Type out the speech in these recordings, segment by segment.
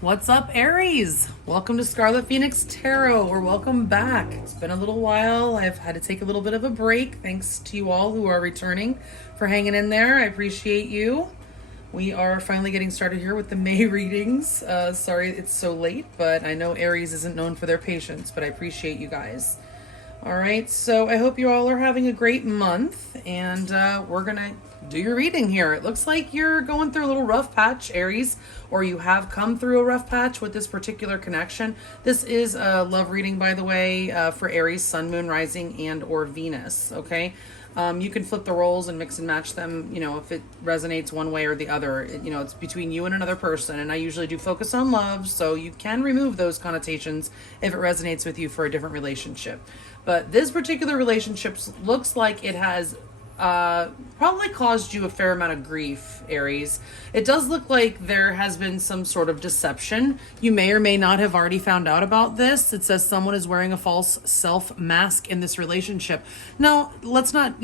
What's up, Aries? Welcome to Scarlet Phoenix Tarot, or welcome back. It's been a little while. I've had to take a little bit of a break. Thanks to you all who are returning for hanging in there. I appreciate you. We are finally getting started here with the May readings. Sorry it's so late, but I know Aries isn't known for their patience, but I appreciate you guys. All right, so I hope you all are having a great month, and we're gonna do your reading here. It looks like you're going through a little rough patch, Aries, or you have come through a rough patch with this particular connection. This is a love reading, by the way, for Aries, Sun, Moon, Rising, and or Venus, okay? You can flip the roles and mix and match them, you know, if it resonates one way or the other. You know, it's between you and another person, and I usually do focus on love, so you can remove those connotations if it resonates with you for a different relationship. But this particular relationship looks like it has probably caused you a fair amount of grief, Aries. It does look like there has been some sort of deception. You may or may not have already found out about this. It says someone is wearing a false self mask in this relationship. Now, let's not,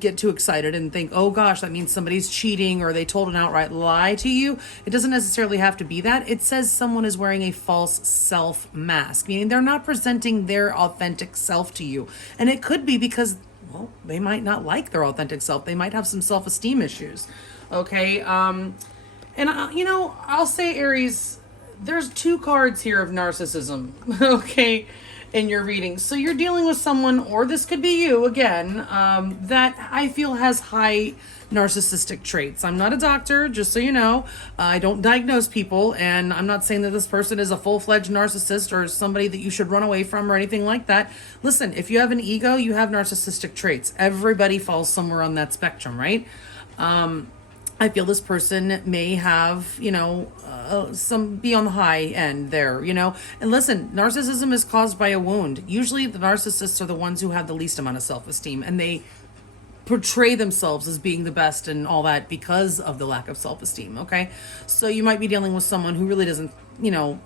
get too excited and think, oh gosh, that means somebody's cheating or they told an outright lie to you. It doesn't necessarily have to be that. It says someone is wearing a false self mask, meaning they're not presenting their authentic self to you. And it could be because, well, they might not like their authentic self. They might have some self-esteem issues. Okay. I'll say, Aries, there's two cards here of narcissism. Okay. In your reading. So you're dealing with someone, or this could be you again, that I feel has high narcissistic traits. I'm not a doctor, just so you know. I don't diagnose people, and I'm not saying that this person is a full-fledged narcissist or somebody that you should run away from or anything like that. Listen, if you have an ego, you have narcissistic traits. Everybody falls somewhere on that spectrum, right? I feel this person may have, some be on the high end there, And listen, narcissism is caused by a wound. Usually the narcissists are the ones who have the least amount of self-esteem, and they portray themselves as being the best and all that because of the lack of self-esteem, okay? So you might be dealing with someone who really doesn't,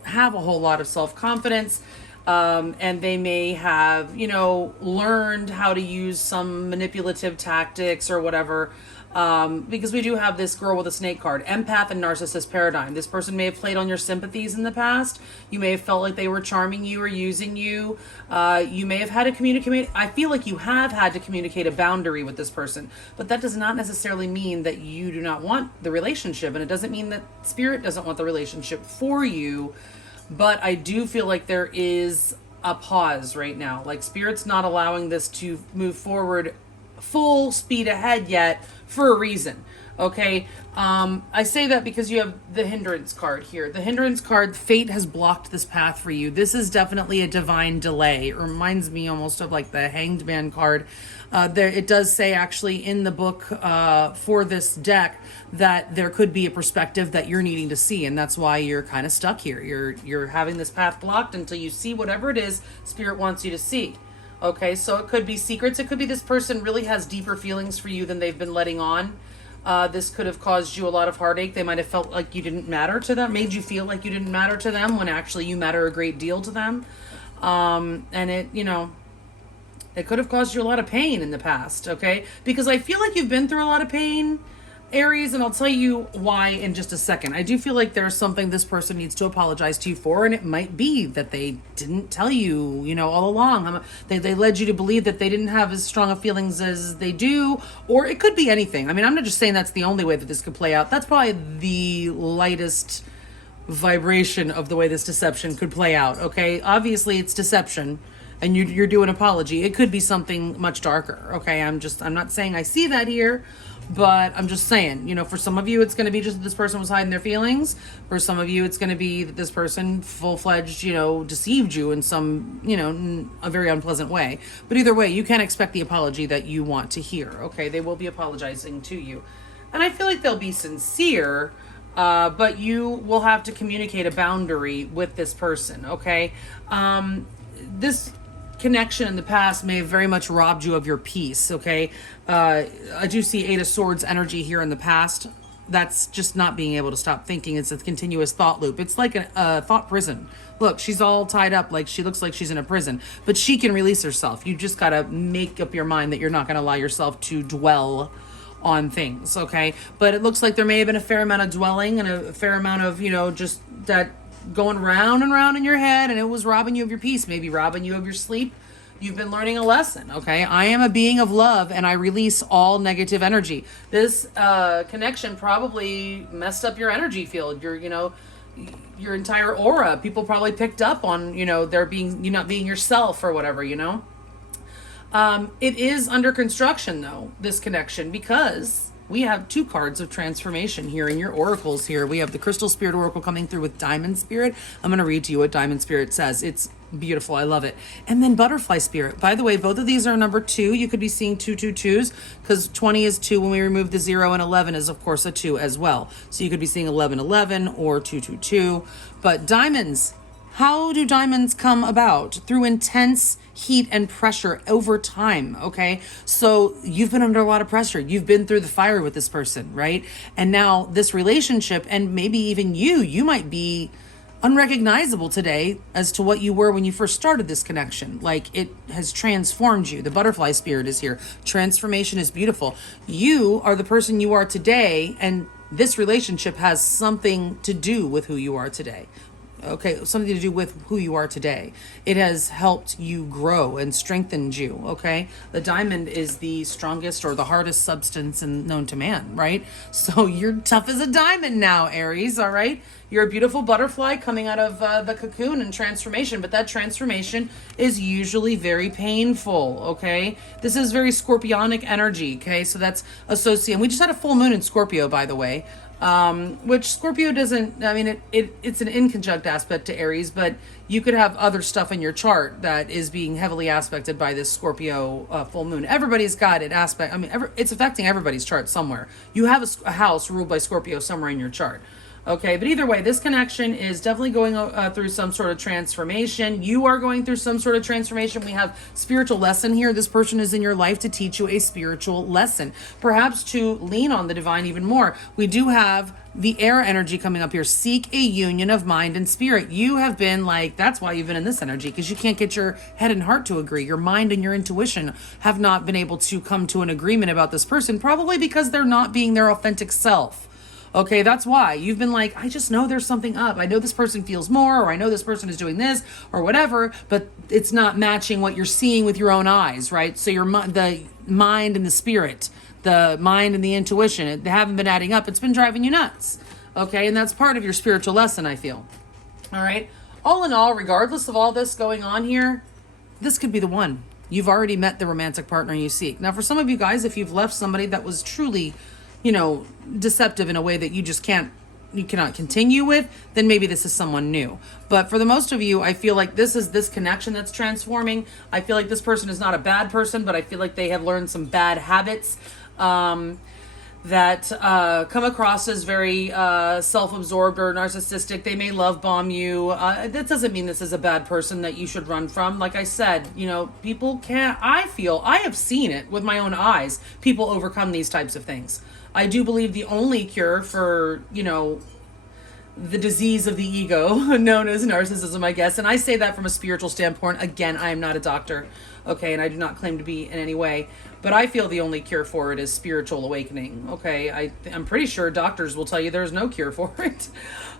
have a whole lot of self-confidence, and they may have, learned how to use some manipulative tactics or whatever, because we do have this girl with a snake card, empath and narcissist paradigm. This person may have played on your sympathies in the past. You may have felt like they were charming you or using you. You may have had to communicate. I feel like you have had to communicate a boundary with this person, but that does not necessarily mean that you do not want the relationship. And it doesn't mean that spirit doesn't want the relationship for you. But I do feel like there is a pause right now. Like spirit's not allowing this to move forward full speed ahead yet for a reason. Okay. I say that because you have the hindrance card here. The hindrance card, fate has blocked this path for you. This is definitely a divine delay. It reminds me almost of like the Hanged Man card. It does say actually in the book for this deck that there could be a perspective that you're needing to see, and that's why you're kind of stuck here. You're having this path blocked until you see whatever it is Spirit wants you to see. Okay, so it could be secrets. It could be this person really has deeper feelings for you than they've been letting on. This could have caused you a lot of heartache. They might have felt like you didn't matter to them, made you feel like you didn't matter to them when actually you matter a great deal to them. And it could have caused you a lot of pain in the past, okay? Because I feel like you've been through a lot of pain, Aries, and I'll tell you why in just a second. I do feel like there's something this person needs to apologize to you for, and it might be that they didn't tell you, all along. They led you to believe that they didn't have as strong of feelings as they do, or it could be anything. I mean, I'm not just saying that's the only way that this could play out. That's probably the lightest vibration of the way this deception could play out, okay? Obviously, it's deception, and you're doing apology. It could be something much darker, okay? I'm not saying I see that here, but I'm just saying, for some of you, it's going to be just that this person was hiding their feelings. For some of you, it's going to be that this person full-fledged, deceived you in some, a very unpleasant way. But either way, you can't expect the apology that you want to hear, okay? They will be apologizing to you. And I feel like they'll be sincere, but you will have to communicate a boundary with this person, okay? This connection in the past may have very much robbed you of your peace, okay? I do see Eight of Swords energy here in the past. That's just not being able to stop thinking. It's a continuous thought loop. It's like a thought prison. Look, she's all tied up, like she looks like she's in a prison, but she can release herself. You just got to make up your mind that you're not going to allow yourself to dwell on things, okay? But it looks like there may have been a fair amount of dwelling and a fair amount of, just that going round and round in your head, and it was robbing you of your peace, maybe robbing you of your sleep. You've been learning a lesson, okay? I am a being of love, and I release all negative energy. This connection probably messed up your energy field, your entire aura. People probably picked up on, you not being yourself or whatever, It is under construction, though, this connection, because we have 2 cards of transformation here in your oracles here. We have the Crystal Spirit Oracle coming through with Diamond Spirit. I'm going to read to you what Diamond Spirit says. It's beautiful. I love it. And then Butterfly Spirit. By the way, both of these are number 2. You could be seeing 222s because 20 is 2 when we remove the 0, and 11 is, of course, a 2 as well. So you could be seeing 1111 or 222. But diamonds, how do diamonds come about? Through intense heat and pressure over time, okay? So you've been under a lot of pressure. You've been through the fire with this person, right? And now this relationship, and maybe even you might be unrecognizable today as to what you were when you first started this connection. Like, it has transformed you. The Butterfly Spirit is here. Transformation is beautiful. You are the person you are today, and this relationship has something to do with who you are today. Okay, something to do with who you are today. It has helped you grow and strengthened you, okay? The diamond is the strongest or the hardest substance known to man, right? So you're tough as a diamond now, Aries, all right? You're a beautiful butterfly coming out of the cocoon and transformation, but that transformation is usually very painful, okay? This is very scorpionic energy, okay? So that's associated. We just had a full moon in Scorpio, by the way. Which Scorpio doesn't, I mean, it's an inconjunct aspect to Aries, but you could have other stuff in your chart that is being heavily aspected by this Scorpio full moon. Everybody's got it it's affecting everybody's chart somewhere. You have a house ruled by Scorpio somewhere in your chart. Okay, but either way, this connection is definitely going through some sort of transformation. You are going through some sort of transformation. We have spiritual lesson here. This person is in your life to teach you a spiritual lesson, perhaps to lean on the divine even more. We do have the air energy coming up here. Seek a union of mind and spirit. You have been that's why you've been in this energy, because you can't get your head and heart to agree. Your mind and your intuition have not been able to come to an agreement about this person, probably because they're not being their authentic self. Okay, that's why you've been I just know there's something up. I know this person feels more, or I know this person is doing this or whatever, but it's not matching what you're seeing with your own eyes, right? So the mind and the spirit, the mind and the intuition, they haven't been adding up. It's been driving you nuts. Okay, and that's part of your spiritual lesson, I feel. All right. All in all, regardless of all this going on here, this could be the one. You've already met the romantic partner you seek. Now, for some of you guys, if you've left somebody that was truly deceptive in a way that you cannot continue with, then maybe this is someone new. But for the most of you, I feel like this is this connection that's transforming. I feel like this person is not a bad person, but I feel like they have learned some bad habits that come across as very self-absorbed or narcissistic. They may love bomb you. That doesn't mean this is a bad person that you should run from. Like I said, people can't, I have seen it with my own eyes. People overcome these types of things. I do believe the only cure for, the disease of the ego known as narcissism, I guess. And I say that from a spiritual standpoint. Again, I am not a doctor, okay, and I do not claim to be in any way, but I feel the only cure for it is spiritual awakening, okay? I'm pretty sure doctors will tell you there's no cure for it.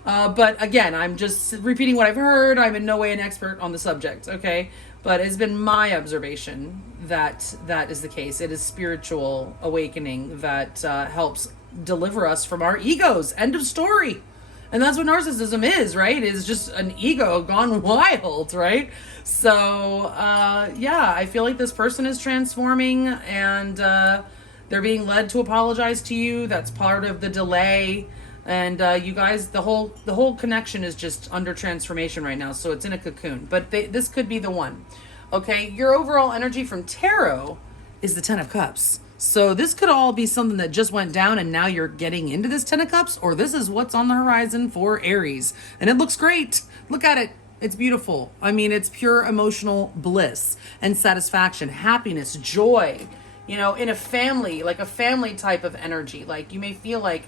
But again, I'm just repeating what I've heard. I'm in no way an expert on the subject, okay? But it's been my observation that that is the case. It is spiritual awakening that helps deliver us from our egos. End of story. And that's what narcissism is, right? It's just an ego gone wild, right? So, I feel like this person is transforming, and they're being led to apologize to you. That's part of the delay. And you guys, the whole connection is just under transformation right now. So it's in a cocoon. But this could be the one. Okay, your overall energy from tarot is the 10 of Cups. So this could all be something that just went down and now you're getting into this 10 of Cups, or this is what's on the horizon for Aries. And it looks great. Look at it. It's beautiful. I mean, it's pure emotional bliss and satisfaction, happiness, joy, in a family, like a family type of energy. Like you may feel like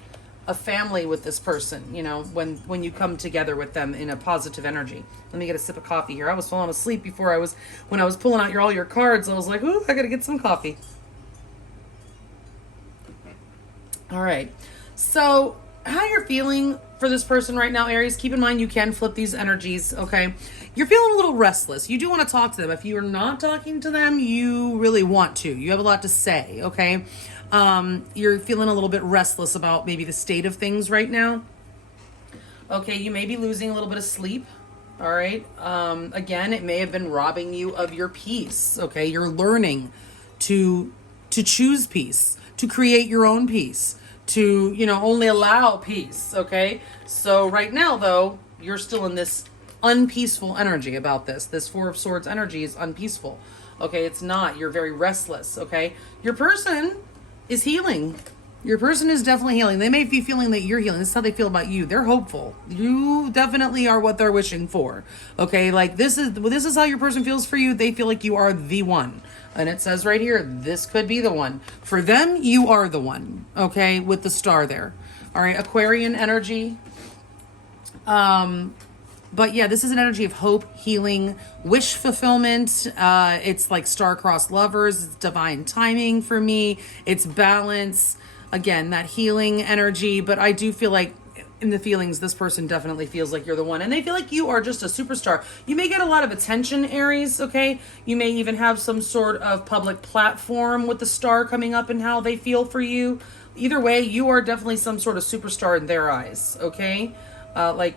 a family with this person, when you come together with them in a positive energy. Let me get a sip of coffee here. I was falling asleep when I was pulling out all your cards. I was like, ooh, I got to get some coffee. All right. So how you're feeling for this person right now, Aries, keep in mind you can flip these energies, okay? You're feeling a little restless. You do want to talk to them. If you're not talking to them, you really want to. You have a lot to say, okay? You're feeling a little bit restless about maybe the state of things right now. Okay, you may be losing a little bit of sleep. All right. Again, it may have been robbing you of your peace. Okay, you're learning to choose peace, to create your own peace, to, you know, only allow peace. Okay. So right now, though, you're still in this unpeaceful energy about this. This Four of Swords energy is unpeaceful. Okay, it's not. You're very restless. Okay, your person is healing. Your person is definitely healing. They may be feeling that you're healing. This is how they feel about you. They're hopeful. You definitely are what they're wishing for. Okay, like this is how your person feels for you. They feel like you are the one. And it says right here, this could be the one. For them, you are the one. Okay, with the star there. All right, Aquarian energy. But yeah, this is an energy of hope, healing, wish fulfillment. It's like star-crossed lovers. It's divine timing for me. It's balance. Again, that healing energy. But I do feel like in the feelings, this person definitely feels like you're the one. And they feel like you are just a superstar. You may get a lot of attention, Aries, okay? You may even have some sort of public platform with the star coming up and how they feel for you. Either way, you are definitely some sort of superstar in their eyes, okay? Like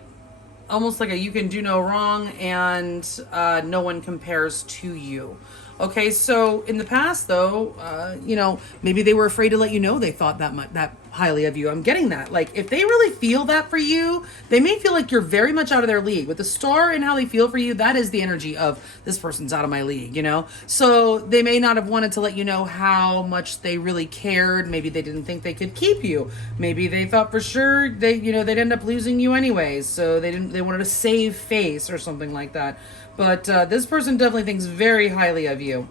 almost like a you can do no wrong and no one compares to you. Okay, so in the past though, you know, maybe they were afraid to let you know they thought that highly of you. I'm getting that. Like if they really feel that for you, they may feel like you're very much out of their league. With the star and how they feel for you, that is the energy of this person's out of my league, you know? So they may not have wanted to let you know how much they really cared. Maybe they didn't think they could keep you. Maybe they thought for sure they'd end up losing you anyways. So they wanted to save face or something like that. But this person definitely thinks very highly of you.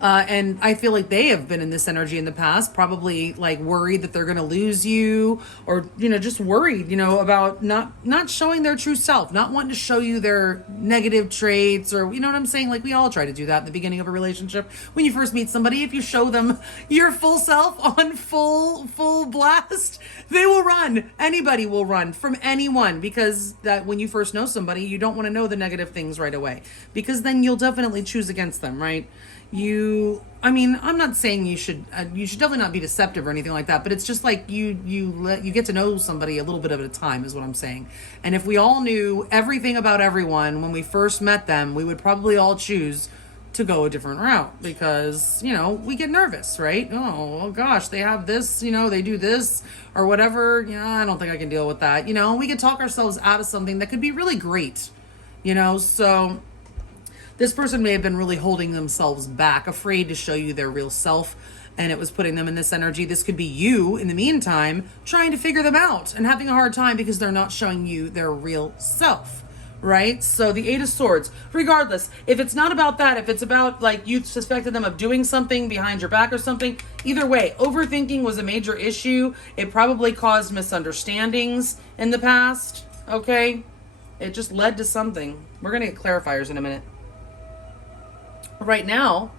And I feel like they have been in this energy in the past, probably like worried that they're going to lose you, or, you know, just worried, you know, about not showing their true self, not wanting to show you their negative traits, or, you know what I'm saying? Like we all try to do that at the beginning of a relationship. When you first meet somebody, if you show them your full self on full blast, they will run. Anybody will run from anyone, because that when you first know somebody, you don't want to know the negative things right away, because then you'll definitely choose against them, right? I mean, I'm not saying you should definitely not be deceptive or anything like that, but it's just like you get to know somebody a little bit at a time is what I'm saying. And if we all knew everything about everyone when we first met them, we would probably all choose to go a different route, because, you know, we get nervous, right? Oh gosh, they have this, you know, they do this or whatever. You know, I don't think I can deal with that. You know, we could talk ourselves out of something that could be really great, you know, so this person may have been really holding themselves back, afraid to show you their real self, and it was putting them in this energy. This could be you, in the meantime, trying to figure them out and having a hard time because they're not showing you their real self, right? So the Eight of Swords, regardless, if it's not about that, if it's about like you suspected them of doing something behind your back or something, either way, overthinking was a major issue. It probably caused misunderstandings in the past, okay? It just led to something. We're going to get clarifiers in a minute. Right now,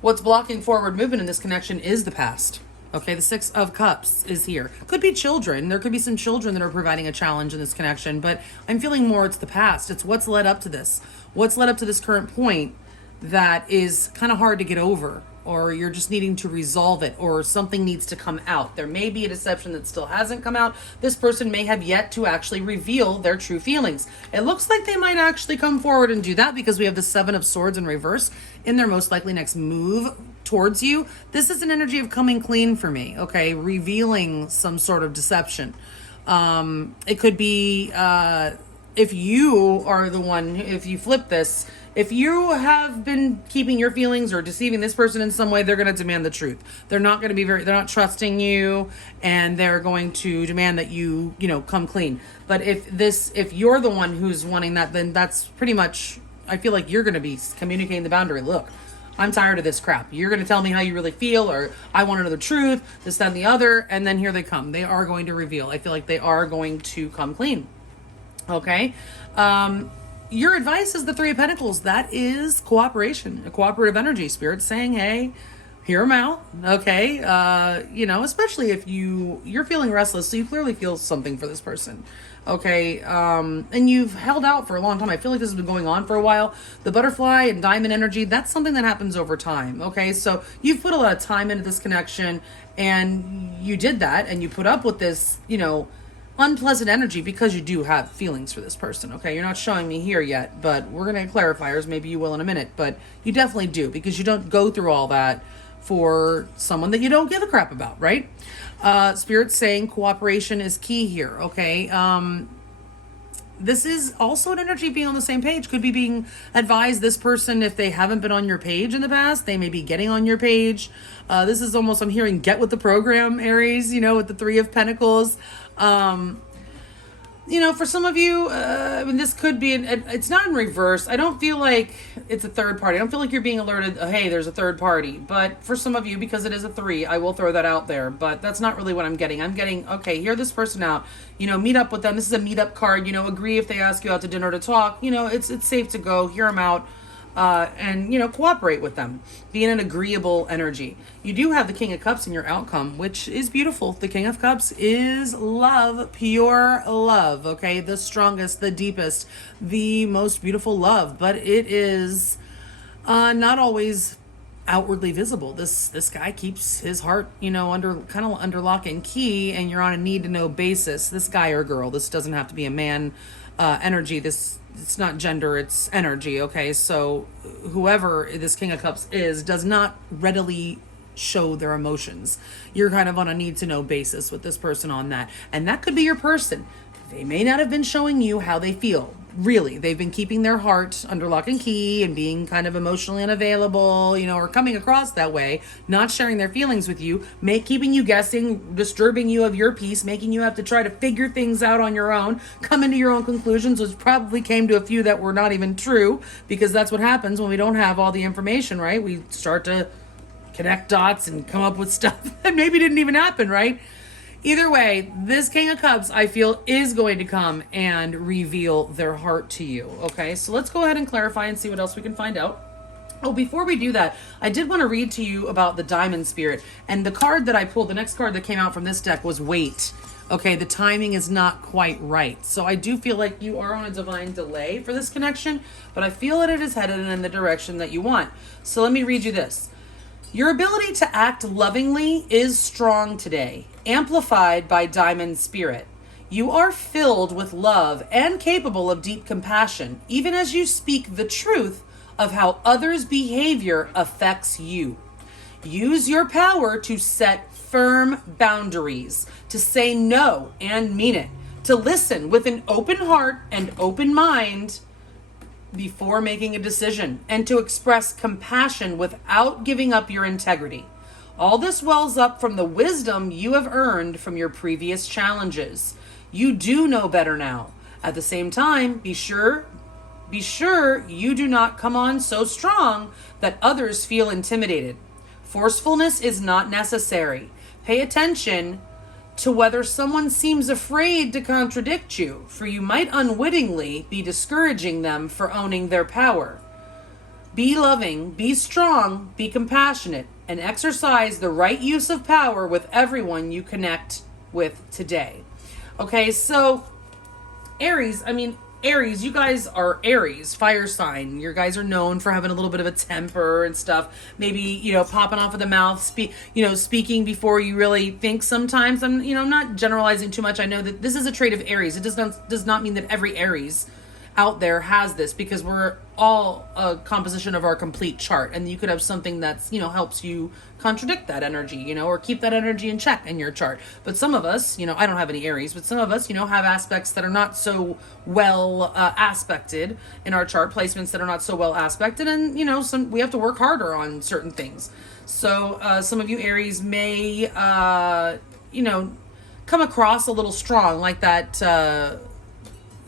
what's blocking forward movement in this connection is the past. Okay, the Six of Cups is here. Could be children. There could be some children that are providing a challenge in this connection, but I'm feeling more it's the past. It's what's led up to this. What's led up to this current point that is kind of hard to get over, or you're just needing to resolve it, or something needs to come out. There may be a deception that still hasn't come out. This person may have yet to actually reveal their true feelings. It looks like they might actually come forward and do that, because we have the Seven of Swords in reverse in their most likely next move towards you. This is an energy of coming clean for me, okay? Revealing some sort of deception. It could be if you are the one, if you flip this, if you have been keeping your feelings or deceiving this person in some way, they're going to demand the truth. They're not going to be they're not trusting you, and they're going to demand that you come clean. But if you're the one who's wanting that, then that's pretty much, I feel like you're going to be communicating the boundary. Look, I'm tired of this crap. You're going to tell me how you really feel, or I want to know the truth, this, that, and the other. And then here they come. They are going to reveal. I feel like they are going to come clean. Okay. Your advice is the Three of Pentacles. That is cooperation, a cooperative energy. Spirit saying, hey, hear them out, okay? You know, especially if you're feeling restless, so you clearly feel something for this person, okay? And you've held out for a long time. I feel like this has been going on for a while. The butterfly and diamond energy, that's something that happens over time, okay? So you've put a lot of time into this connection, and you did that, and you put up with this, you know, unpleasant energy because you do have feelings for this person, okay? You're not showing me here yet, but we're going to get clarifiers. Maybe you will in a minute, but you definitely do, because you don't go through all that for someone that you don't give a crap about, right? Spirit's saying cooperation is key here, okay? This is also an energy being on the same page. Could be being advised, this person, if they haven't been on your page in the past, they may be getting on your page. This is almost, I'm hearing get with the program, Aries, you know, with the Three of Pentacles. You know, for some of you, I mean, this could be, it's not in reverse. I don't feel like it's a third party. I don't feel like you're being alerted, hey, there's a third party. But for some of you, because it is a 3, I will throw that out there. But that's not really what I'm getting. I'm getting, okay, hear this person out. You know, meet up with them. This is a meetup card. You know, agree if they ask you out to dinner to talk. You know, it's safe to go. Hear them out. And, you know, cooperate with them. Be in an agreeable energy. You do have the King of Cups in your outcome, which is beautiful. The King of Cups is love, pure love, okay? The strongest, the deepest, the most beautiful love. But it is not always outwardly visible. This guy keeps his heart, you know, under lock and key, and you're on a need-to-know basis. This guy or girl, this doesn't have to be a man energy. It's not gender, it's energy, okay? So whoever this King of Cups is does not readily show their emotions. You're kind of on a need-to-know basis with this person on that. And that could be your person. They may not have been showing you how they feel. Really, they've been keeping their heart under lock and key and being kind of emotionally unavailable, you know, or coming across that way, not sharing their feelings with you, keeping you guessing, disturbing you of your peace, making you have to try to figure things out on your own, come into your own conclusions, which probably came to a few that were not even true, because that's what happens when we don't have all the information, right? We start to connect dots and come up with stuff that maybe didn't even happen, right? Either way, this King of Cups, I feel, is going to come and reveal their heart to you, okay? So let's go ahead and clarify and see what else we can find out. Oh, before we do that, I did want to read to you about the Diamond Spirit. And the card that I pulled, the next card that came out from this deck was Wait. Okay, the timing is not quite right. So I do feel like you are on a divine delay for this connection, but I feel that it is headed in the direction that you want. So let me read you this. Your ability to act lovingly is strong today, amplified by Diamond Spirit. You are filled with love and capable of deep compassion, even as you speak the truth of how others' behavior affects you. Use your power to set firm boundaries, to say no and mean it, to listen with an open heart and open mind before making a decision, and to express compassion without giving up your integrity. All this wells up from the wisdom you have earned from your previous challenges. You do know better now. At the same time, be sure you do not come on so strong that others feel intimidated. Forcefulness is not necessary. Pay attention to whether someone seems afraid to contradict you, for you might unwittingly be discouraging them for owning their power. Be loving, be strong, be compassionate, and exercise the right use of power with everyone you connect with today. Okay, so Aries, you guys are Aries, fire sign. You guys are known for having a little bit of a temper and stuff. Maybe, you know, popping off of the mouth, speaking before you really think sometimes. I'm not generalizing too much. I know that this is a trait of Aries. It does not mean that every Aries out there has this, because we're all a composition of our complete chart, and you could have something that's, you know, helps you contradict that energy, you know, or keep that energy in check in your chart. But some of us, you know, I don't have any Aries, but some of us, you know, have aspects that are not so well aspected in our chart, placements that are not so well aspected, and, you know, we have to work harder on certain things. So some of you Aries may you know, come across a little strong, like that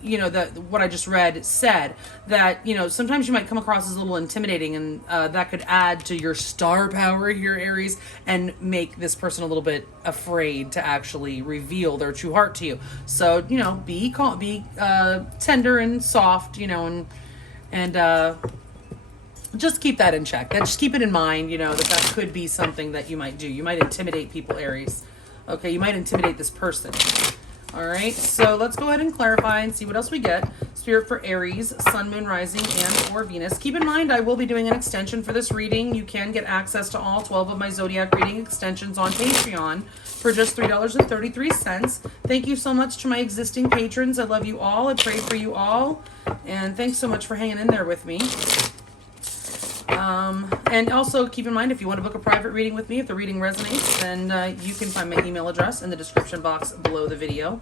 you know, that what I just read said, that, you know, sometimes you might come across as a little intimidating, and that could add to your star power here, Aries, and make this person a little bit afraid to actually reveal their true heart to you. So, you know, be tender and soft, you know, and just keep that in check. Just keep it in mind, you know, that could be something that you might do. You might intimidate people, Aries. Okay, you might intimidate this person. All right, so let's go ahead and clarify and see what else we get. Spirit for Aries, Sun, Moon, Rising, and or Venus. Keep in mind, I will be doing an extension for this reading. You can get access to all 12 of my zodiac reading extensions on Patreon for just $3.33. Thank you so much to my existing patrons. I love you all. I pray for you all. And thanks so much for hanging in there with me. And also keep in mind, if you want to book a private reading with me, if the reading resonates, then you can find my email address in the description box below the video.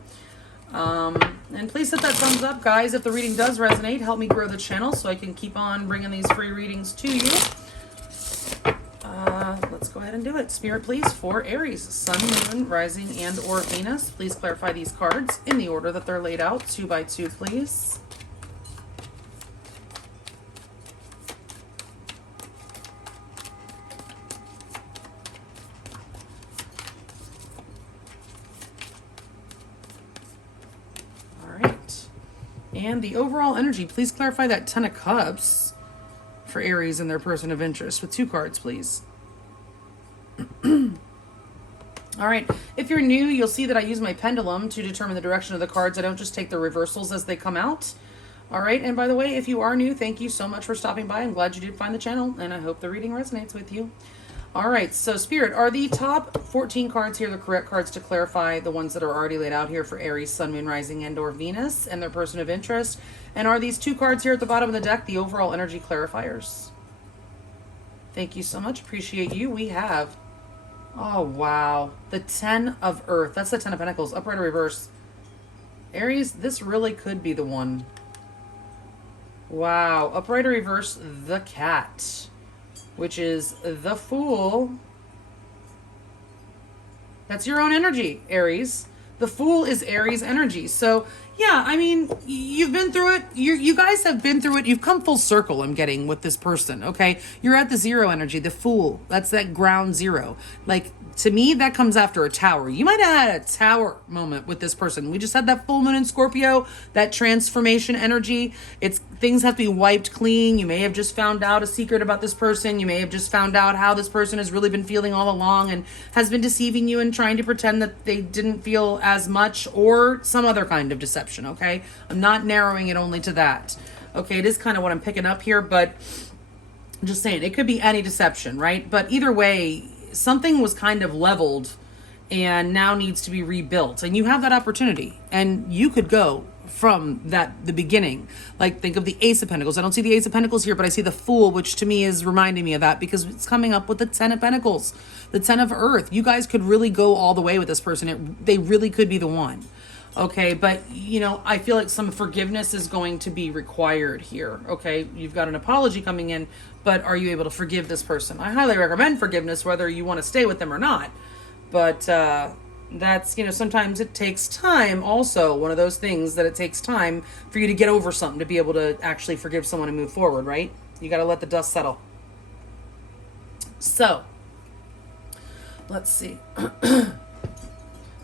And please hit that thumbs up, guys, if the reading does resonate. Help me grow the channel so I can keep on bringing these free readings to you. Let's go ahead and do it. Spirit, please, for Aries, Sun, Moon, Rising, and or Venus. Please clarify these cards in the order that they're laid out, 2 by 2, please. And the overall energy, please clarify that 10 of Cups for Aries and their person of interest with 2 cards, please. All right, if you're new, you'll see that I use my pendulum to determine the direction of the cards. I don't just take the reversals as they come out. All right, and by the way, if you are new, thank you so much for stopping by. I'm glad you did find the channel, and I hope the reading resonates with you. All right, so Spirit, are the top 14 cards here the correct cards to clarify the ones that are already laid out here for Aries, Sun, Moon, Rising, and or Venus and their person of interest? And are these 2 cards here at the bottom of the deck the overall energy clarifiers? Thank you so much. Appreciate you. We have, oh, wow, the 10 of Earth. That's the 10 of Pentacles, upright or reverse. Aries, this really could be the one. Wow, upright or reverse, the Cat, which is the Fool. That's your own energy, Aries. The Fool is Aries energy. So, yeah, I mean, you've been through it. You guys have been through it. You've come full circle, I'm getting, with this person, okay? You're at the 0 energy, the Fool. That's that ground 0. Like, to me, that comes after a tower. You might have had a tower moment with this person. We just had that full moon in Scorpio, that transformation energy. Things have to be wiped clean. You may have just found out a secret about this person. You may have just found out how this person has really been feeling all along and has been deceiving you and trying to pretend that they didn't feel as much, or some other kind of deception, okay? I'm not narrowing it only to that. Okay, it is kind of what I'm picking up here, but I'm just saying, it could be any deception, right? But either way, something was kind of leveled and now needs to be rebuilt, and you have that opportunity, and you could go from the beginning. Like, think of the Ace of Pentacles. I don't see the Ace of Pentacles here, but I see the Fool, which to me is reminding me of that because it's coming up with the 10 of Pentacles, the 10 of Earth. You guys could really go all the way with this person. They really could be the one. Okay, but, you know, I feel like some forgiveness is going to be required here, okay? You've got an apology coming in, but are you able to forgive this person? I highly recommend forgiveness, whether you want to stay with them or not. But that's, you know, sometimes it takes time also. One of those things that it takes time for you to get over something, to be able to actually forgive someone and move forward, right? You got to let the dust settle. So, let's see.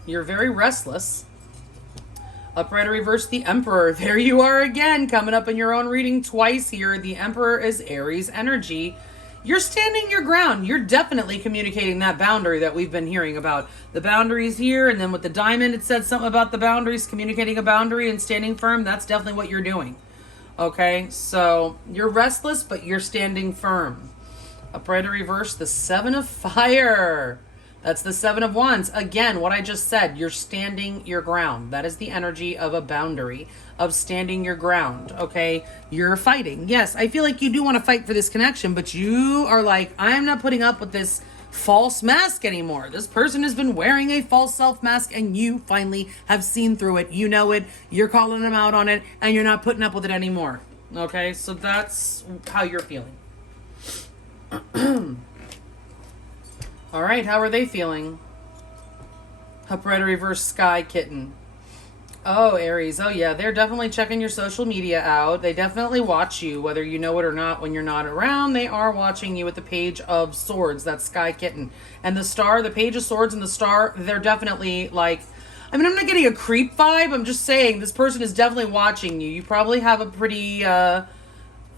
You're very restless. Upright or reverse, the Emperor. There you are again, coming up in your own reading twice here. The Emperor is Aries energy. You're standing your ground. You're definitely communicating that boundary that we've been hearing about. The boundaries here, and then with the diamond, it said something about the boundaries, communicating a boundary and standing firm. That's definitely what you're doing. Okay, so you're restless, but you're standing firm. Upright or reverse, the 7 of Fire. That's the 7 of Wands. Again, what I just said, you're standing your ground. That is the energy of a boundary, of standing your ground, okay? You're fighting. Yes, I feel like you do want to fight for this connection, but you are like, I'm not putting up with this false mask anymore. This person has been wearing a false self mask, and you finally have seen through it. You know it. You're calling them out on it, and you're not putting up with it anymore, okay? So that's how you're feeling. All right, how are they feeling? Upright or reverse, Sky Kitten. Oh, Aries. Oh, yeah, they're definitely checking your social media out. They definitely watch you, whether you know it or not. When you're not around, they are watching you with the Page of Swords. That's Sky Kitten. And the Star, the Page of Swords and the Star, they're definitely like, I mean, I'm not getting a creep vibe. I'm just saying this person is definitely watching you. You probably have a pretty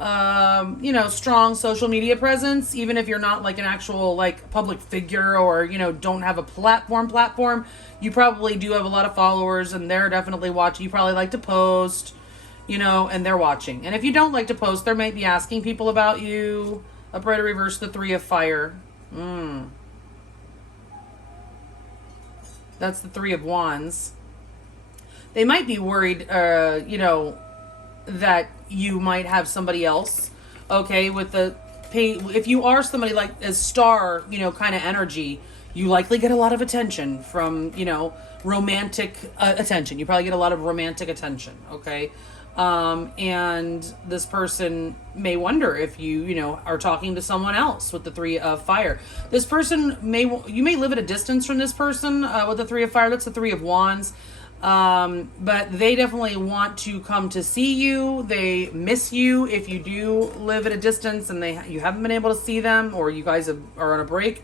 you know, strong social media presence, even if you're not like an actual like public figure, or, you know, don't have a platform, you probably do have a lot of followers, and they're definitely watching. You probably like to post, you know, and they're watching. And if you don't like to post, they might be asking people about you. Upright or reverse, the 3 of fire. That's the 3 of wands. They might be worried, you know, that you might have somebody else, okay, with the pay. If you are somebody like a star, you know, kind of energy, you likely get a lot of attention from, you know, romantic attention. You probably get a lot of romantic attention, okay? And this person may wonder if you know, are talking to someone else with the 3 of fire. This person you may live at a distance from this person with the 3 of fire. That's the 3 of wands. But they definitely want to come to see you. They miss you if you do live at a distance and you haven't been able to see them, or you guys are on a break.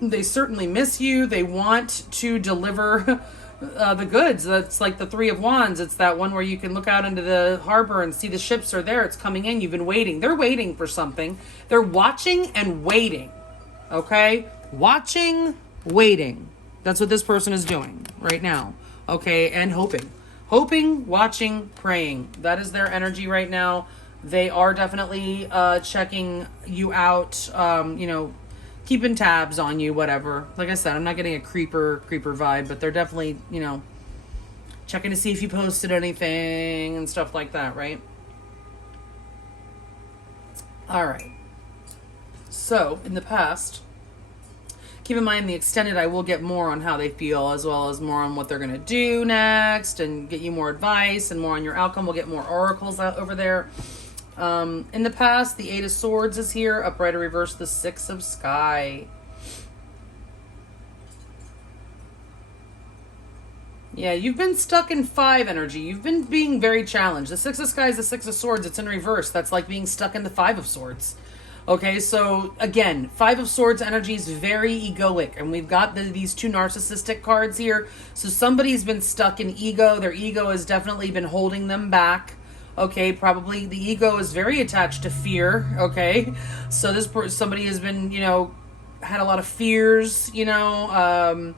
They certainly miss you. They want to deliver the goods. That's like the 3 of wands. It's that one where you can look out into the harbor and see the ships are there. It's coming in. You've been waiting. They're waiting for something. They're watching and waiting. Okay? Watching, waiting. That's what this person is doing right now. Okay, and hoping, watching, praying. That is their energy right now. They are definitely checking you out, you know, keeping tabs on you, whatever. Like I said, I'm not getting a creeper vibe, but they're definitely, you know, checking to see if you posted anything and stuff like that, right? All right. So, in the past, keep in mind the extended, I will get more on how they feel, as well as more on what they're going to do next, and get you more advice and more on your outcome. We'll get more oracles out over there. In the past, the 8 of swords is here. Upright or reverse, the 6 of sky. Yeah, you've been stuck in 5 energy. You've been being very challenged. The 6 of sky is the 6 of swords. It's in reverse. That's like being stuck in the 5 of swords. Okay, so again, 5 of swords energy is very egoic, and we've got these 2 narcissistic cards here. So somebody's been stuck in ego. Their ego has definitely been holding them back. Okay, probably the ego is very attached to fear. Okay, so somebody has been, you know, had a lot of fears, you know,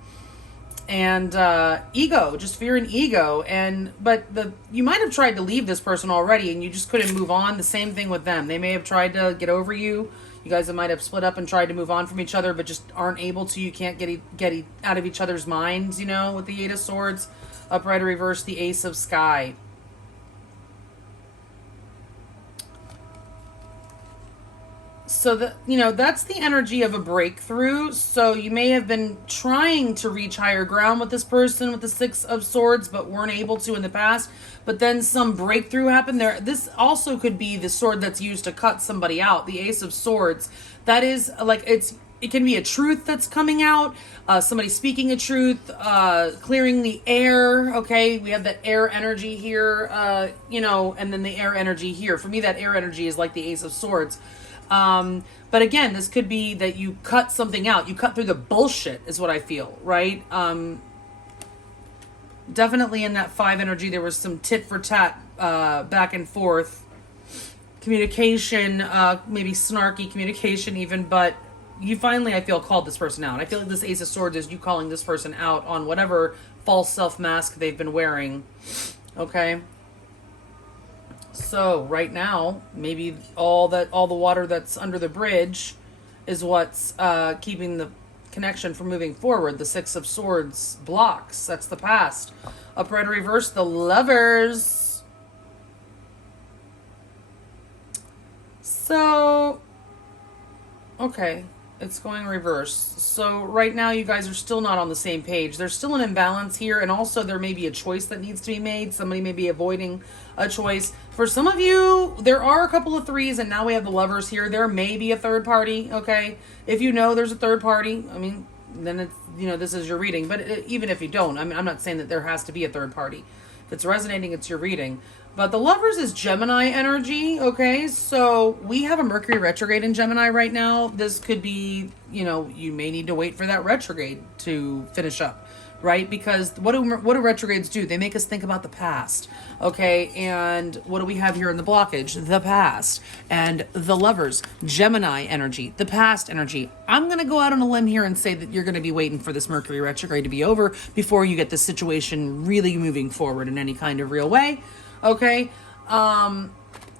and ego, just fear and ego. But you might have tried to leave this person already, and you just couldn't move on. The same thing with them. They may have tried to get over you. You guys might have split up and tried to move on from each other, but just aren't able to. You can't get out of each other's minds, you know, with the 8 of swords. Upright or reverse, the ace of sky. So you know, that's the energy of a breakthrough. So you may have been trying to reach higher ground with this person with the 6 of swords, but weren't able to in the past. But then some breakthrough happened there. This also could be the sword that's used to cut somebody out. The ace of swords. That is like, it can be a truth that's coming out. Somebody speaking a truth, clearing the air. Okay, we have that air energy here, you know, and then the air energy here. For me, that air energy is like the ace of swords. But again, this could be that you cut something out. You cut through the bullshit is what I feel, right? Definitely in that 5 energy, there was some tit for tat, back and forth communication, maybe snarky communication even, but you finally, I feel, called this person out. I feel like this ace of swords is you calling this person out on whatever false self mask they've been wearing. Okay. So right now, maybe all the water that's under the bridge is what's keeping the connection from moving forward. The 6 of swords blocks. That's the past. Upright or reverse, the lovers. So, okay, it's going reverse. So right now you guys are still not on the same page. There's still an imbalance here, and also there may be a choice that needs to be made. Somebody may be avoiding a choice. For some of you, there are a couple of 3s, and now we have the lovers here. There may be a third party, okay? If you know there's a third party, I mean, then it's, you know, this is your reading. But even if you don't, I mean, I'm not saying that there has to be a third party. If it's resonating, it's your reading. But the lovers is Gemini energy, okay? So we have a Mercury retrograde in Gemini right now. This could be, you know, you may need to wait for that retrograde to finish up, right? Because what do retrogrades do? They make us think about the past, okay? And what do we have here in the blockage? The past. And the Lovers, Gemini energy, the past energy. I'm going to go out on a limb here and say that you're going to be waiting for this Mercury retrograde to be over before you get this situation really moving forward in any kind of real way, okay?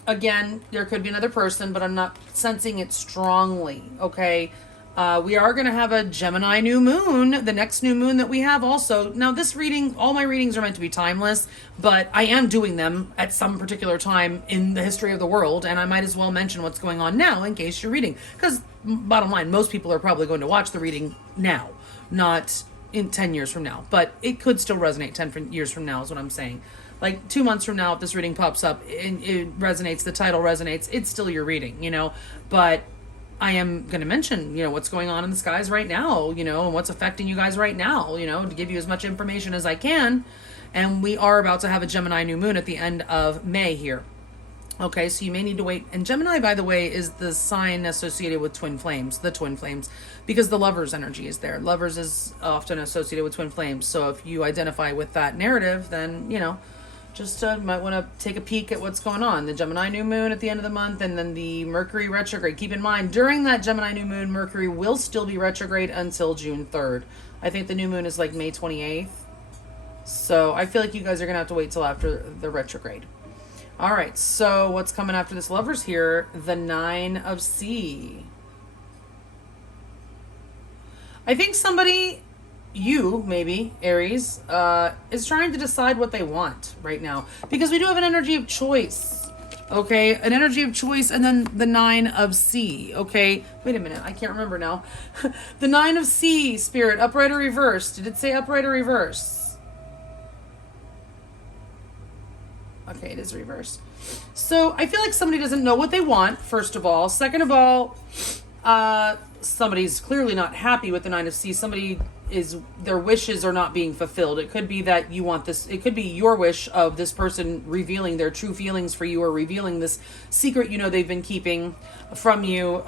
Again, there could be another person, but I'm not sensing it strongly, okay? We are going to have a Gemini new moon, the next new moon that we have also. Now, this reading, all my readings are meant to be timeless, but I am doing them at some particular time in the history of the world, and I might as well mention what's going on now in case you're reading. Because, bottom line, most people are probably going to watch the reading now, not in 10 years from now. But it could still resonate 10 years from now is what I'm saying. Like 2 months from now, if this reading pops up and it resonates, the title resonates, it's still your reading, you know. But I am going to mention, you know, what's going on in the skies right now, you know, and what's affecting you guys right now, you know, to give you as much information as I can. And we are about to have a Gemini new moon at the end of May here. Okay, so you may need to wait. And Gemini, by the way, is the sign associated with twin flames, the twin flames, because the Lovers energy is there. Lovers is often associated with twin flames. So if you identify with that narrative, then, you know, just might want to take a peek at what's going on. The Gemini new moon at the end of the month, and then the Mercury retrograde. Keep in mind, during that Gemini new moon, Mercury will still be retrograde until June 3rd. I think the new moon is like May 28th. So I feel like you guys are going to have to wait till after the retrograde. All right, so what's coming after this Lovers here? The 9 of Sea. I think somebody, you maybe, Aries, is trying to decide what they want right now. Because we do have an energy of choice. Okay, an energy of choice, and then the 9 of Sea. Okay, wait a minute, I can't remember now. The 9 of Sea, Spirit, upright or reverse. Did it say upright or reverse? Okay, it is reverse. So I feel like somebody doesn't know what they want, first of all. Second of all, somebody's clearly not happy with the 9 of Sea. Somebody is, their wishes are not being fulfilled. It could be that you want this, it could be your wish of this person revealing their true feelings for you, or revealing this secret, you know, they've been keeping from you.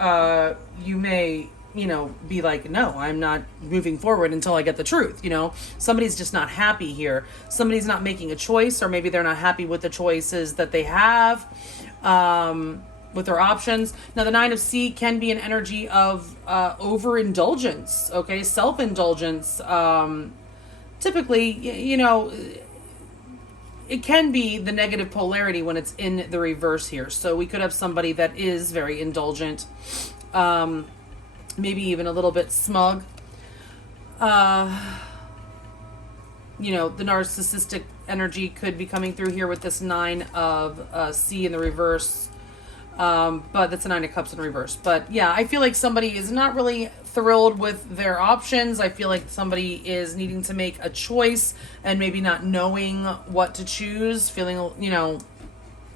You may, you know, be like, no, I'm not moving forward until I get the truth. You know, somebody's just not happy here. Somebody's not making a choice, or maybe they're not happy with the choices that they have, with their options. Now, the 9 of Sea can be an energy of overindulgence, okay, self-indulgence. Typically, you know, it can be the negative polarity when it's in the reverse here. So we could have somebody that is very indulgent, maybe even a little bit smug. You know, the narcissistic energy could be coming through here with this 9 of Sea in the reverse. But that's a 9 of Cups in reverse. But yeah, I feel like somebody is not really thrilled with their options. I feel like somebody is needing to make a choice and maybe not knowing what to choose, feeling, you know,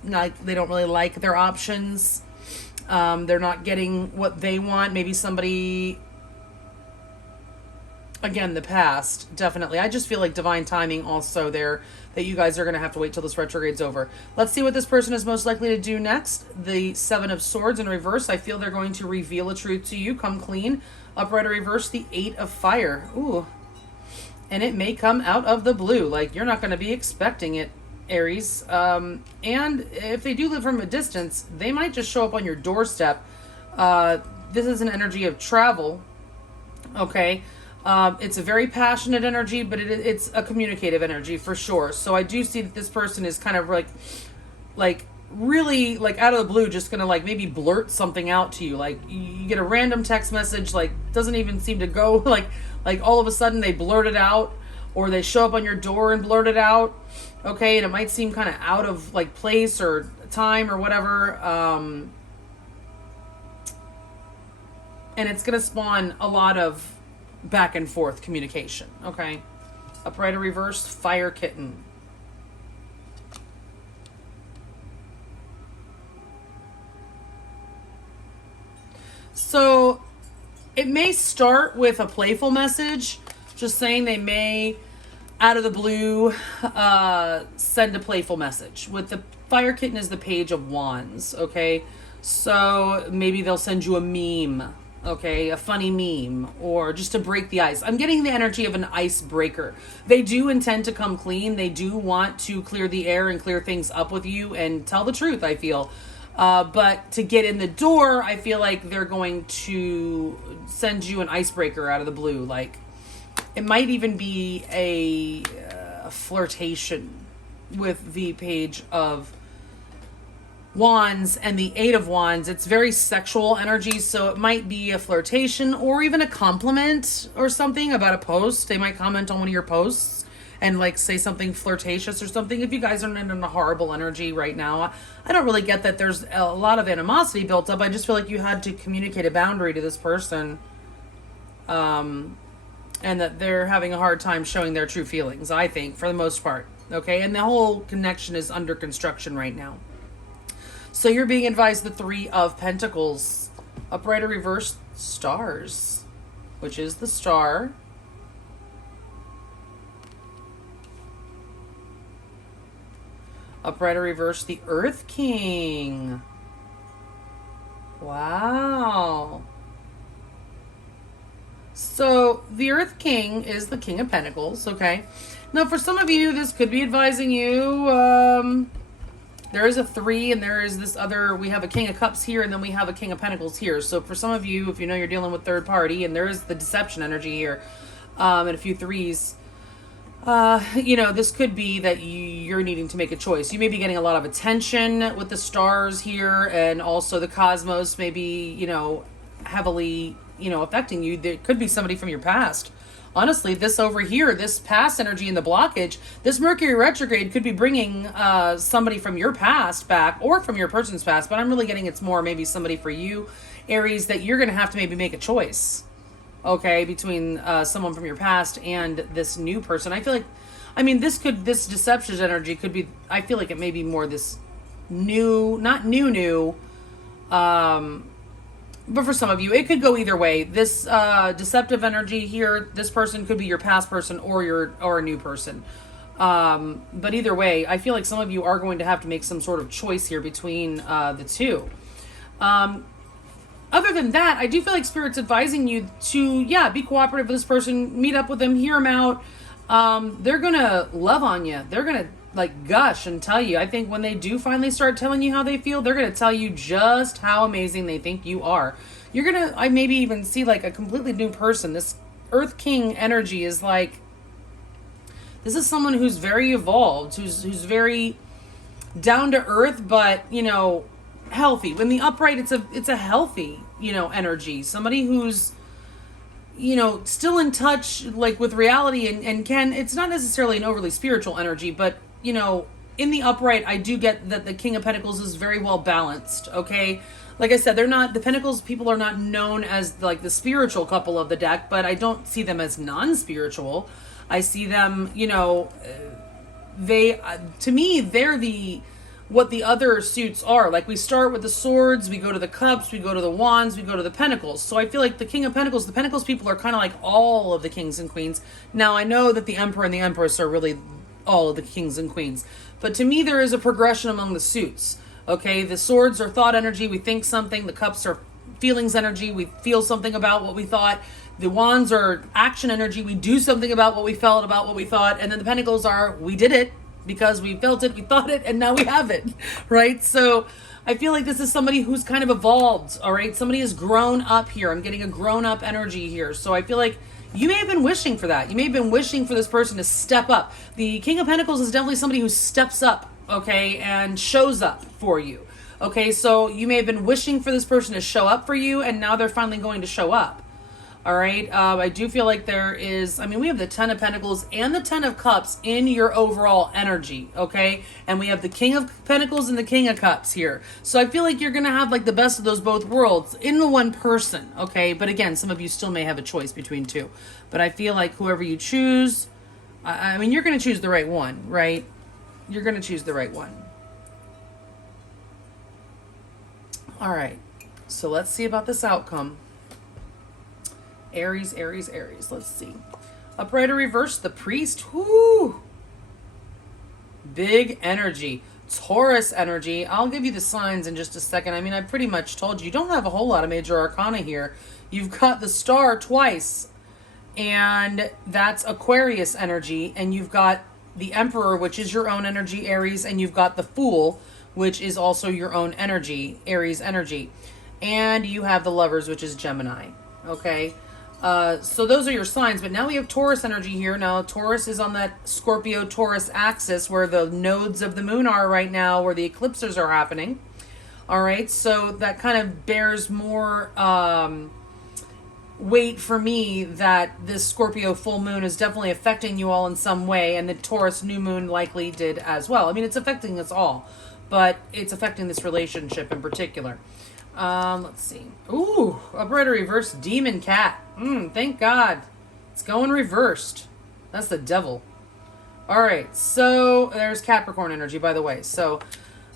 like they don't really like their options. They're not getting what they want. Maybe somebody, again, the past, definitely. I just feel like divine timing also there, that you guys are going to have to wait till this retrograde's over. Let's see what this person is most likely to do next. The 7 of Swords in reverse. I feel they're going to reveal a truth to you. Come clean. Upright or reverse, the 8 of Fire. Ooh. And it may come out of the blue. Like, you're not going to be expecting it, Aries. And if they do live from a distance, they might just show up on your doorstep. This is an energy of travel. Okay. It's a very passionate energy, but it's a communicative energy for sure. So I do see that this person is kind of like really like out of the blue, just gonna like maybe blurt something out to you. Like you get a random text message, like doesn't even seem to go, like all of a sudden they blurt it out, or they show up on your door and blurt it out. Okay, and it might seem kind of out of like place or time or whatever. And it's gonna spawn a lot of back and forth communication. Okay, upright or reversed, Fire Kitten. So it may start with a playful message, just saying they may, out of the blue, send a playful message. With the Fire Kitten is the Page of Wands, okay? So maybe they'll send you a meme, okay, a funny meme, or just to break the ice. I'm getting the energy of an icebreaker. They do intend to come clean. They do want to clear the air and clear things up with you and tell the truth, I feel. But to get in the door, I feel like they're going to send you an icebreaker out of the blue. Like, it might even be a flirtation with the Page of Wands and the Eight of Wands. It's very sexual energy, so it might be a flirtation or even a compliment or something about a post. They might comment on one of your posts and like say something flirtatious or something. If you guys are in a horrible energy right now, I don't really get that there's a lot of animosity built up. I just feel like you had to communicate a boundary to this person, and that they're having a hard time showing their true feelings, I think, for the most part. Okay, and the whole connection is under construction right now. So you're being advised the Three of Pentacles, upright or reversed stars, which is the Star, upright or reversed the Earth King. Wow. So the Earth King is the King of Pentacles, okay? Now for some of you, this could be advising you, there is a 3 and there is this other, we have a King of Cups here and then we have a King of Pentacles here. So for some of you, if you know you're dealing with third party, and there is the deception energy here, and a few 3s, you know, this could be that you're needing to make a choice. You may be getting a lot of attention with the stars here, and also the cosmos may be, you know, heavily, you know, affecting you. There could be somebody from your past. Honestly, this over here, this past energy and the blockage, this Mercury retrograde could be bringing somebody from your past back, or from your person's past, but I'm really getting it's more maybe somebody for you, Aries, that you're going to have to maybe make a choice, okay, between someone from your past and this new person. I feel like, I mean, this deception energy could be, I feel like it may be more this new, not new, but for some of you, it could go either way. This deceptive energy here, this person could be your past person or a new person. But either way, I feel like some of you are going to have to make some sort of choice here between the two. Other than that, I do feel like Spirit's advising you to, yeah, be cooperative with this person, meet up with them, hear them out. They're going to love on you. They're going to like gush and tell you. I think when they do finally start telling you how they feel, they're going to tell you just how amazing they think you are. You're going to, I maybe even see like a completely new person. This Earth King energy is like, this is someone who's very evolved, who's very down to earth, but, you know, healthy. When the upright, it's a healthy, you know, energy. Somebody who's, you know, still in touch like with reality and can, it's not necessarily an overly spiritual energy, but, you know, in the upright, I do get that the King of Pentacles is very well balanced, okay? Like I said, they're not, the Pentacles people are not known as like the spiritual couple of the deck, but I don't see them as non-spiritual. I see them, you know, they, to me, they're what the other suits are. Like, we start with the swords, we go to the cups, we go to the wands, we go to the pentacles. So I feel like the King of Pentacles, the Pentacles people are kind of like all of the kings and queens. Now, I know that the Emperor and the Empress are really all of the kings and queens. But to me, there is a progression among the suits. Okay, the swords are thought energy, we think something. The cups are feelings energy, we feel something about what we thought. The wands are action energy, we do something about what we felt, about what we thought. And then the pentacles are, we did it because we felt it, we thought it, and now we have it, right? So I feel like this is somebody who's kind of evolved, all right? Somebody has grown up here. I'm getting a grown-up energy here. So I feel like you may have been wishing for that. You may have been wishing for this person to step up. The King of Pentacles is definitely somebody who steps up, okay, and shows up for you. Okay, so you may have been wishing for this person to show up for you, and now they're finally going to show up. All right, I do feel like there is, I mean, we have the Ten of Pentacles and the Ten of Cups in your overall energy, okay? And we have the King of Pentacles and the King of Cups here. So I feel like you're going to have like the best of those both worlds in the one person, okay? But again, some of you still may have a choice between two. But I feel like whoever you choose, I mean, you're going to choose the right one, right? You're going to choose the right one. All right, so let's see about this outcome. Aries, Aries, Aries. Let's see. Upright or reverse, the Priest. Whoo! Big energy. Taurus energy. I'll give you the signs in just a second. I mean, I pretty much told you. You don't have a whole lot of major arcana here. You've got the star twice, and that's Aquarius energy, and you've got the Emperor, which is your own energy, Aries, and you've got the Fool, which is also your own energy, Aries energy. And you have the Lovers, which is Gemini. Okay? So those are your signs, but now we have Taurus energy here. Now Taurus is on that Scorpio-Taurus axis where the nodes of the moon are right now, where the eclipses are happening. All right, so that kind of bears more weight for me that this Scorpio full moon is definitely affecting you all in some way, and the Taurus new moon likely did as well. I mean, it's affecting us all, but it's affecting this relationship in particular. Let's see. Ooh, upright or reverse demon cat. Thank God. It's going reversed. That's the devil. All right, so there's Capricorn energy, by the way. So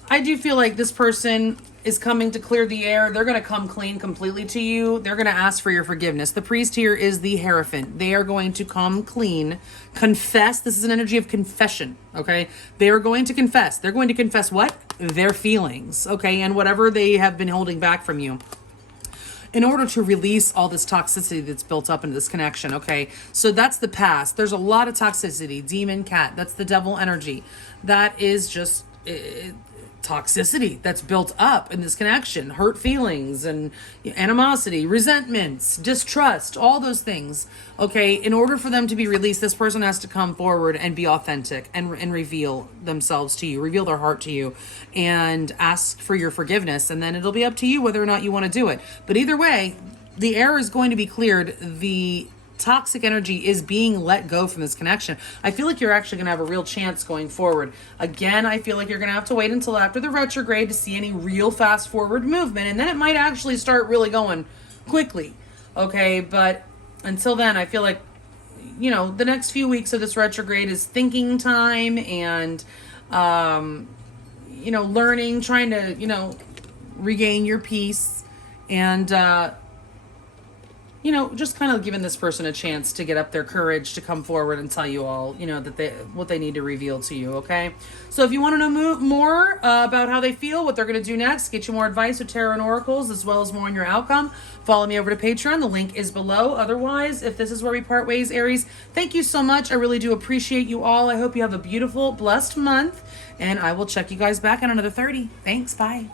I do feel like this person is coming to clear the air. They're going to come clean completely to you. They're going to ask for your forgiveness. The priest here is the Hierophant. They are going to come clean, confess. This is an energy of confession, okay? They are going to confess. They're going to confess what? Their feelings, okay? And whatever they have been holding back from you, in order to release all this toxicity that's built up into this connection, okay? So that's the past. There's a lot of toxicity. Demon cat, that's the devil energy. That is just toxicity that's built up in this connection. Hurt feelings and animosity, resentments, distrust, all those things, okay? In order for them to be released, this person has to come forward and be authentic and reveal themselves to you, reveal their heart to you, and ask for your forgiveness, and then it'll be up to you whether or not you want to do it. But either way, the air is going to be cleared. The toxic energy is being let go from this connection. I feel like you're actually going to have a real chance going forward. Again, I feel like you're going to have to wait until after the retrograde to see any real fast forward movement, and then it might actually start really going quickly, okay? But until then, I feel like, you know, the next few weeks of this retrograde is thinking time and, you know, learning, trying to, you know, regain your peace, and, you know, just kind of giving this person a chance to get up their courage to come forward and tell you all, you know, that what they need to reveal to you, okay? So if you want to know more about how they feel, what they're going to do next, get you more advice with tarot and oracles, as well as more on your outcome, follow me over to Patreon. The link is below. Otherwise, if this is where we part ways, Aries, thank you so much. I really do appreciate you all. I hope you have a beautiful, blessed month, and I will check you guys back on another 30. Thanks. Bye.